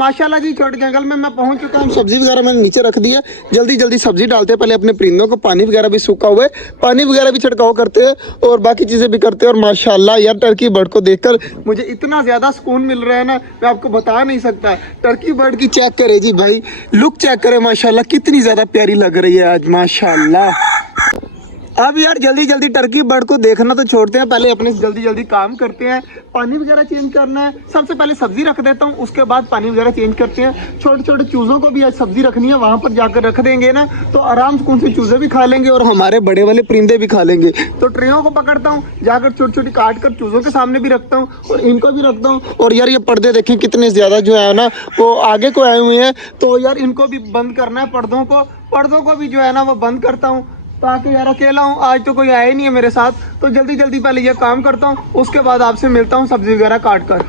माशाल्लाह जी छोटे जंगल में मैं पहुंच चुका हूं। सब्जी वगैरह मैंने नीचे रख दी है। जल्दी जल्दी सब्जी डालते हैं पहले अपने परिंदों को। पानी वगैरह भी सूखा हुआ है, पानी वगैरह भी छिड़काव करते हैं और बाकी चीज़ें भी करते हैं। और माशाल्लाह यार टर्की बर्ड को देखकर मुझे इतना ज़्यादा सुकून मिल रहा है ना, मैं आपको बता नहीं सकता। टर्की बर्ड की चेक करे जी भाई, लुक चेक करे माशाल्लाह, कितनी ज़्यादा प्यारी लग रही है आज माशाल्लाह। अब यार जल्दी जल्दी टर्की बर्ड को देखना तो छोड़ते हैं, पहले अपने जल्दी जल्दी काम करते हैं। पानी वगैरह चेंज करना है, सबसे पहले सब्जी रख देता हूँ, उसके बाद पानी वगैरह चेंज करते हैं। छोटे छोटे चूज़ों को भी आज सब्जी रखनी है, वहाँ पर जाकर रख देंगे ना तो आराम से चूज़े भी खा लेंगे और हमारे बड़े वाले परिंदे भी खा लेंगे। तो ट्रेयों को पकड़ता हूँ, जाकर छोटी छोटी काट कर चूज़ों के सामने भी रखता हूँ और इनको भी रखता हूँ। और यार ये पर्दे देखें कितने ज़्यादा जो है ना वो आगे को आए हुए हैं, तो यार इनको भी बंद करना है। पर्दों को भी जो है ना वो बंद करता हूँ, ताकि यार अकेला हूँ, आज तो कोई आया ही नहीं है मेरे साथ। तो जल्दी जल्दी पहले ये काम करता हूँ, उसके बाद आपसे मिलता हूँ सब्जी वगैरह काट कर।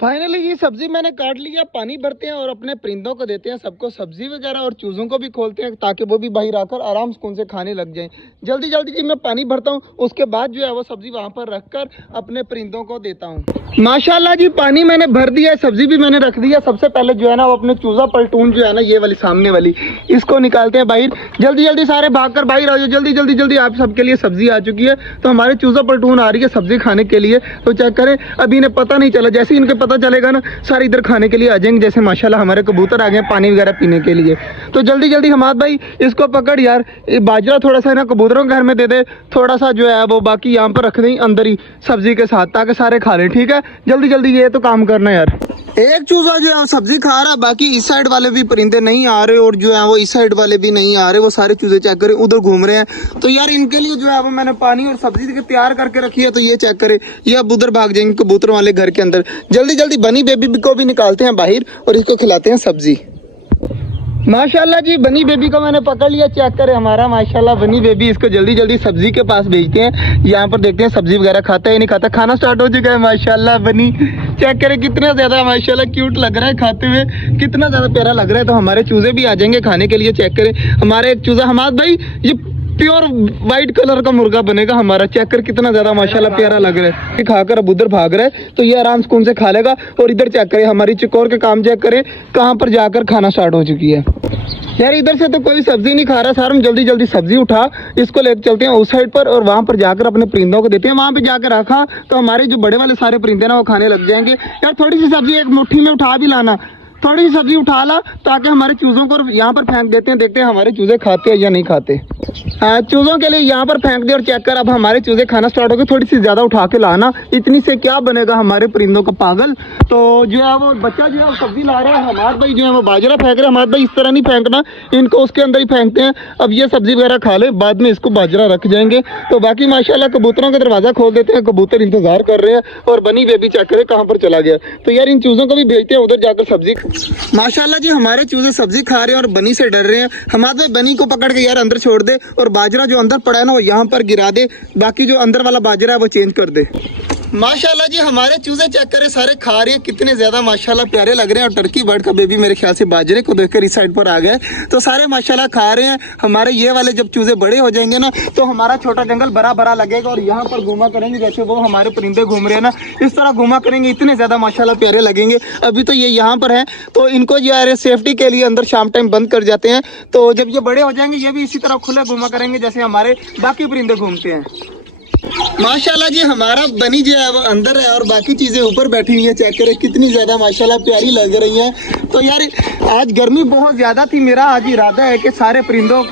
फाइनली ये सब्जी मैंने काट लिया, पानी भरते हैं और अपने परिंदों को देते हैं सबको सब्जी वगैरह, और चूज़ों को भी खोलते हैं ताकि वो भी बाहर आकर आराम से खाने लग जाएं। जल्दी जल्दी जी मैं पानी भरता हूँ, उसके बाद जो है वो सब्जी वहाँ पर रखकर अपने परिंदों को देता हूँ। माशाल्लाह जी पानी मैंने भर दिया है, सब्जी भी मैंने रख दिया। सबसे पहले जो है ना वो अपने चूज़ा पलटून जो है ना ये वाली सामने वाली, इसको निकालते हैं बाहर। जल्दी जल्दी सारे भागकर बाहर आ जाओ, जल्दी जल्दी जल्दी आप सबके लिए सब्जी आ चुकी है। तो हमारे चूज़ा पलटून आ रही है सब्जी खाने के लिए। तो चेक करें, अभी इन्हें पता नहीं चला, जैसे इनके पता चलेगा ना सारे इधर खाने के लिए आ जाएंगे। जैसे माशाल्लाह हमारे कबूतर आ गए पानी वगैरह पीने के लिए। तो जल्दी जल्दी हमाद भाई इसको पकड़ यार, बाजरा थोड़ा सा ना कबूतरों के घर में दे दे, थोड़ा सा जो है वो बाकी यहाँ पर रख दें अंदर ही सब्जी के साथ, ताकि सारे खा लें। ठीक है, जल्दी जल्दी ये तो काम करना यार। एक चूजा जो है सब्जी खा रहा है, बाकी इस साइड वाले भी परिंदे नहीं आ रहे और जो है वो इस साइड वाले भी नहीं आ रहे, वो सारे चूजे चेक करें उधर घूम रहे हैं। तो यार इनके लिए जो है वो मैंने पानी और सब्जी तैयार करके रखी है। तो ये चेक करें, ये अब उधर भाग जाएंगे कबूतर वाले घर के अंदर। जल्दी जल्दी बनी बेबी को भी निकालते हैं बाहर और इसको खिलाते हैं सब्जी। माशाल्लाह जी बनी बेबी को मैंने पकड़ लिया, चेक करें हमारा माशाल्लाह बनी बेबी। इसको जल्दी जल्दी सब्जी के पास भेजते हैं, यहाँ पर देखते हैं सब्जी वगैरह खाता है नहीं खाता। खाना स्टार्ट हो चुका है माशाल्लाह बनी, चेक करें कितना ज़्यादा माशाल्लाह क्यूट लग रहा है खाते हुए, कितना ज़्यादा प्यारा लग रहा है। तो हमारे चूज़े भी आ जाएंगे खाने के लिए। चेक करें हमारे एक चूज़ा हमाद भाई, ये प्योर वाइट कलर का मुर्गा बनेगा हमारा। चेक कर कितना ज्यादा माशाल्लाह प्यारा लग रहा है। खाकर अब उधर भाग रहा है, तो ये आराम से खा लेगा। और इधर चेक करें हमारी चिकोर के काम चेक करें कहाँ पर जाकर खाना स्टार्ट हो चुकी है। यार इधर से तो कोई सब्जी नहीं खा रहा सार, हम जल्दी जल्दी सब्जी उठा, इसको लेकर चलते हैं उस साइड पर और वहाँ पर जाकर अपने परिंदों को देते हैं। वहाँ पे जाकर रखा तो हमारे जो बड़े वाले सारे परिंदे ना वो खाने लग जाएंगे। यार थोड़ी सी सब्जी एक मुट्ठी में उठा भी लाना, थोड़ी सी सब्जी उठा ला, ताकि हमारे चूज़ों को यहाँ पर फेंक देते हैं, देखते हैं हमारे चूज़े खाते हैं या नहीं खाते। चूज़ों के लिए यहाँ पर फेंक दे और चेक कर अब हमारे चूज़े खाना स्टार्ट हो गए। थोड़ी सी ज़्यादा उठा के लाना, इतनी से क्या बनेगा हमारे परिंदों का पागल। तो जो है वो बच्चा जो है वो सब्जी ला रहा है, हमारे भाई जो है वो बाजरा फेंक रहे हैं। हमारे भाई इस तरह नहीं फेंकना, इनको उसके अंदर ही फेंकते हैं। अब ये सब्जी वगैरह खा ले, बाद में इसको बाजरा रख जाएंगे। तो बाकी माशाल्लाह कबूतरों का दरवाज़ा खोल देते हैं, कबूतर इंतजार कर रहे हैं और बनी बेबी चेक करे कहाँ पर चला गया। तो यार इन चूज़ों को भी भेजते हैं उधर जाकर सब्जी। माशाल्लाह जी हमारे चूजे सब्जी खा रहे हैं और बनी से डर रहे हैं। हमारे बनी को पकड़ के यार अंदर छोड़ दे और बाजरा जो अंदर पड़ा है ना वो यहाँ पर गिरा दे, बाकी जो अंदर वाला बाजरा है वो चेंज कर दे। माशाल्लाह जी हमारे चूजे चेक करें सारे खा रहे हैं, कितने ज्यादा माशाल्लाह प्यारे लग रहे हैं। और टर्की बर्ड का बेबी मेरे ख्याल से बाजरे को देखकर इस साइड पर आ गए, तो सारे माशाल्लाह खा रहे हैं। हमारे ये वाले जब चूजे बड़े हो जाएंगे ना तो हमारा छोटा जंगल बड़ा बड़ा लगेगा और यहाँ पर घूमा करेंगे, जैसे वो हमारे परिंदे घूम रहे हैं ना इस तरह घूमा करेंगे, इतने ज्यादा माशाल्लाह प्यारे लगेंगे। अभी तो ये यहाँ पर है, तो इनको जो है सेफ्टी के लिए अंदर शाम टाइम बंद कर जाते हैं। तो जब ये बड़े हो जाएंगे ये भी इसी तरह खुले घूमा करेंगे जैसे हमारे बाकी परिंदे घूमते हैं। माशाल्लाह जी हमारा बनी जो है वो अंदर है और बाकी चीजें ऊपर बैठी हुई है। चेक करें कितनी ज्यादा माशाल्लाह प्यारी लग रही हैं। तो यार आज गर्मी बहुत ज्यादा थी, मेरा आज इरादा है कि सारे परिंदों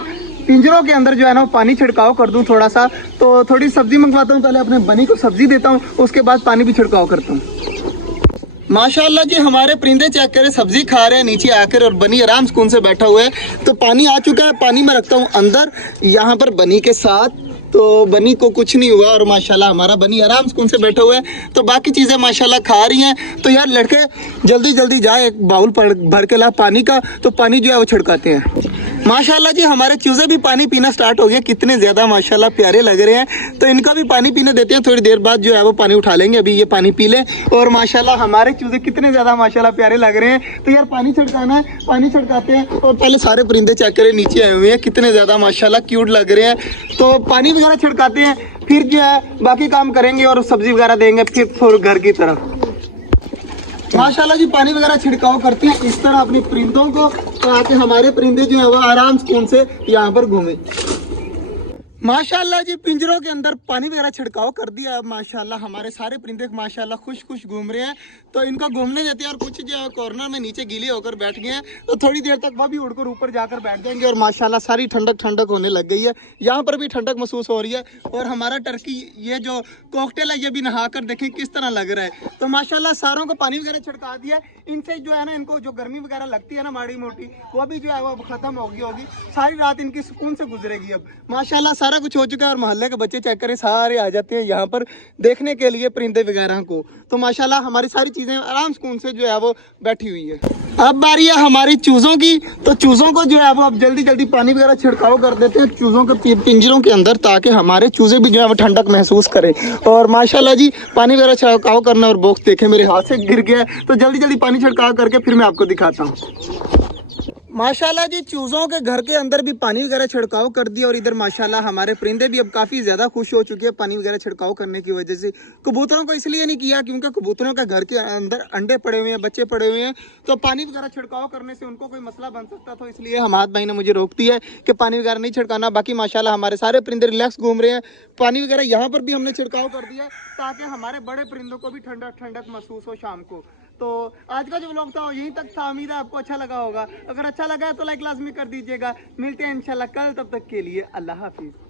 पिंजरों के अंदर जो है ना वो पानी छिड़काव कर दूं थोड़ा सा। तो थोड़ी सब्जी मंगवाता हूँ, पहले अपने बनी को सब्जी देता हूँ, उसके बाद पानी भी छिड़काव करता हूँ। माशाल्लाह जी हमारे परिंदे चेक करें सब्जी खा रहे हैं नीचे आकर और बनी आराम सुकून से बैठा हुआ है। तो पानी आ चुका है, पानी में रखता हूँ अंदर यहाँ पर बनी के साथ। तो बनी को कुछ नहीं हुआ और माशाल्लाह हमारा बनी आराम सुकून से बैठा हुआ है। तो बाकी चीज़ें माशाल्लाह खा रही हैं। तो यार लड़के जल्दी जल्दी जाए, एक बाउल भर के ला पानी का, तो पानी जो है वो छिड़काते हैं। माशाल्लाह जी हमारे चूजे भी पानी पीना स्टार्ट हो गया, कितने ज़्यादा माशाल्लाह प्यारे लग रहे हैं। तो इनका भी पानी पीने देते हैं, थोड़ी देर बाद जो है वो पानी उठा लेंगे। अभी ये पानी पी ले। और माशाल्लाह हमारे चूजे कितने ज़्यादा माशाल्लाह प्यारे लग रहे हैं। तो यार पानी छिड़काना है, पानी छिड़काते हैं। और पहले सारे परिंदे चेक करें नीचे आए हुए हैं, कितने ज़्यादा माशाल्लाह क्यूट लग रहे हैं। तो पानी वगैरह छिड़काते हैं, फिर जो है बाकी काम करेंगे और सब्जी वगैरह देंगे फिर घर की तरफ। माशाल्लाह जी पानी वगैरह छिड़काव करते हैं इस तरह अपने परिंदों को, ताकि हमारे परिंदे जो है वो आराम सुकून से यहाँ पर घूमे। माशाल्लाह जी पिंजरों के अंदर पानी वगैरह छिड़काव कर दिया। अब माशाल्लाह हमारे सारे परिंदे माशाल्लाह खुश खुश घूम रहे हैं। तो इनको घूमने देते हैं और कुछ जो है कॉर्नर में नीचे गीले होकर बैठ गए हैं, तो थोड़ी देर तक वह भी उड़कर ऊपर जाकर बैठ जाएंगे। और माशाल्लाह सारी ठंडक ठंडक होने लग गई है, यहाँ पर भी ठंडक महसूस हो रही है। और हमारा टर्की ये जो कॉकटेल है ये भी नहा कर देखें किस तरह लग रहा है। तो माशाल्लाह सारों को पानी वगैरह छिड़का दिया। इनसे जो है ना इनको जो गर्मी वगैरह लगती है ना माड़ी मोटी, वो भी जो है वो खत्म होगी। सारी रात इनकी सुकून से गुजरेगी। अब माशाल्लाह सारा कुछ हो चुका है। और मोहल्ले के बच्चे चेक करें सारे आ जाते हैं यहाँ पर देखने के लिए परिंदे वगैरह को। तो माशाल्लाह हमारी सारी चीजें आराम सुकून से जो है वो बैठी हुई है। अब बारी है हमारी चूजों की। तो चूजों को जो है वो अब जल्दी जल्दी पानी वगैरह छिड़काव कर देते हैं चूजों के पिंजरों के अंदर, ताकि हमारे चूजे भी जो है वो ठंडक महसूस करें। और माशाल्लाह जी पानी वगैरह छिड़काव करना, और बॉक्स देखें मेरे हाथ से गिर गया है। तो जल्दी जल्दी पानी छिड़काव करके फिर मैं आपको दिखाता हूँ। माशाल्लाह जी चूज़ों के घर के अंदर भी पानी वगैरह छिड़काव कर दिया। और इधर माशाल्लाह हमारे परिंदे भी अब काफ़ी ज़्यादा खुश हो चुके हैं पानी वगैरह छिड़काव करने की वजह से। कबूतरों को इसलिए नहीं किया क्योंकि कबूतरों का घर के अंदर अंडे पड़े हुए हैं, बच्चे पड़े हुए हैं। तो पानी वगैरह छिड़काव करने से उनको कोई मसला बन सकता, तो इसलिए हमाद भाई ने मुझे रोक दिया है कि पानी वगैरह नहीं छिड़काना। बाकी माशाल्लाह हमारे सारे परिंदे रिलैक्स घूम रहे हैं। पानी वगैरह यहाँ पर भी हमने छिड़काव कर दिया ताकि हमारे बड़े परिंदों को भी ठंडक ठंडक महसूस हो शाम को। तो आज का जो व्लॉग था यहीं तक था। उम्मीद है आपको अच्छा लगा होगा। अगर अच्छा लगा है तो लाइक लाजमी कर दीजिएगा। मिलते हैं इंशाल्लाह कल, तब तक के लिए अल्लाह हाफिज़।